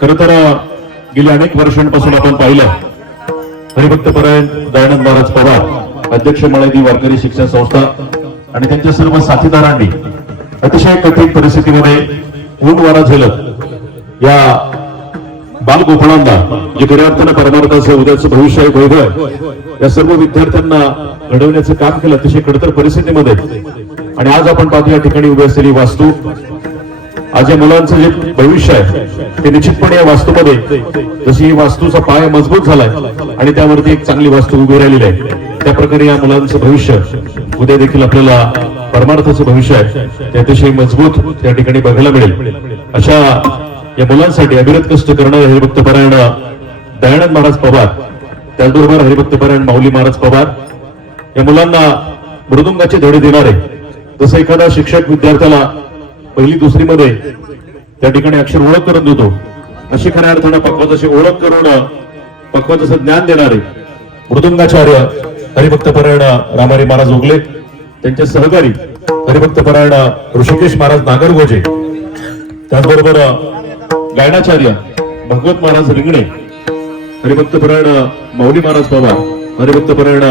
खर तर गेली अनेक वर्षांपासून आपण पाहिलं हरिभक्त परायण दयानंद महाराज पवार अध्यक्ष मळदी वारकरी शिक्षण संस्था आणि त्यांच्या सर्व साथीदारांनी अतिशय कठीण परिस्थितीमध्ये ऊन वारा झेलत या बालगोपाळांना जे खऱ्या अर्थानं परमार्थाचं उद्याचं भविष्य आहे वैभव या सर्व विद्यार्थ्यांना घडवण्याचं काम केलं अतिशय खडतर परिस्थितीमध्ये. आणि आज आपण पाहतो या ठिकाणी उभी असलेली वास्तू. आज या मुलांचं जे भविष्य आहे ते निश्चितपणे या वास्तूमध्ये जशी वास्तूचा पाय मजबूत झालाय आणि त्यावरती एक चांगली वास्तू उभी राहिलेली आहे त्या प्रकारे या मुलांचं भविष्य उद्या देखील आपल्याला परमार्थाचं भविष्य आहे ते अतिशय मजबूत त्या ठिकाणी बघायला मिळेल. अशा या मुलांसाठी अविरत कष्ट करणारे हरिभक्त परायण दयानंद महाराज पवार त्याचबरोबर हरिभक्त परायण माऊली महाराज पवार या मुलांना मृदुंगाचे धडे देणारे जसं एखादा शिक्षक विद्यार्थ्याला पहिली दुसरी मध्ये त्या ठिकाणी अक्षर ओळख करून देतो. अशी खऱ्या अर्थानं पक्वाची ओळख करून पक्वाचं ज्ञान देणारे मृदुंगाचार्य हरिभक्त परायण रामारी महाराज ओगले त्यांचे सहकारी हरिभक्त परायण ऋषिकेश महाराज नागरगोजे त्याचबरोबर गायनाचार्य भगवत महाराज रिंगणे हरिभक्त परायण माऊली महाराज पवार हरिभक्त परायण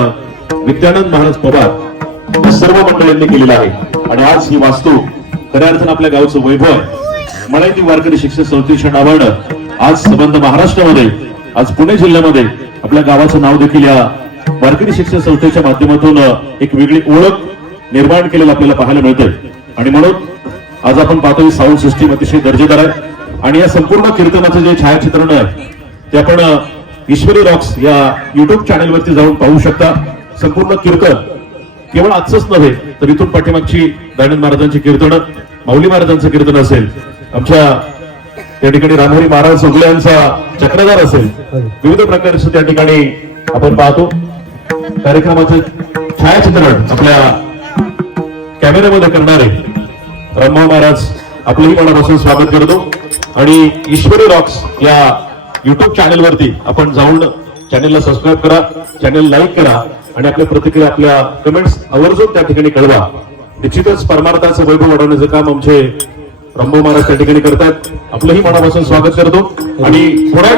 विद्यानंद महाराज पवार सर्व मंडळींनी केलेलं आहे. आणि आज ही वास्तू खऱ्या अर्थानं आपल्या गावचं वैभव आहे. मळायती वारकरी शिक्षण संस्थेच्या नावानं आज संबंध महाराष्ट्रामध्ये आज पुणे जिल्ह्यामध्ये आपल्या गावाचं नाव देखील या वारकरी शिक्षण संस्थेच्या माध्यमातून एक वेगळी ओळख निर्माण केलेलं आपल्याला पाहायला मिळतंय. आणि म्हणून आज आपण पाहतो साऊंड सिस्टीम अतिशय दर्जेदार आहे. आणि या संपूर्ण कीर्तनाचं जे छायाचित्रण आहे ते आपण ईश्वरी रॉक्स या युट्यूब चॅनेलवरती जाऊन पाहू शकता. संपूर्ण कीर्तन केवळ आजच नव्हे तर इथून पाठीमागची दयानंद महाराजांची कीर्तन माऊली महाराजांचं कीर्तन असेल आमच्या त्या ठिकाणी रामहरी महाराज सुगल्यांचा चक्रधार असेल विविध प्रकारचं त्या ठिकाणी आपण पाहतो. कार्यक्रमाचं छायाचित्रण आपल्या कॅमेऱ्यामध्ये करणारे ब्रह्मा महाराज आपलंही मनापासून स्वागत करतो. आणि ईश्वरी रॉक्स या युट्यूब चॅनेलवरती आपण जाऊन चॅनेलला सबस्क्राईब करा चॅनेल लाईक करा आणि आपल्या प्रतिक्रिया आपल्या कमेंट्स आवर्जून त्या ठिकाणी कळवा. निश्चितच परमार्थाचं वैभव वाढवण्याचं काम आमचे रंभो महाराज त्या ठिकाणी करतात आपलंही मनापासून स्वागत करतो. आणि थोड्या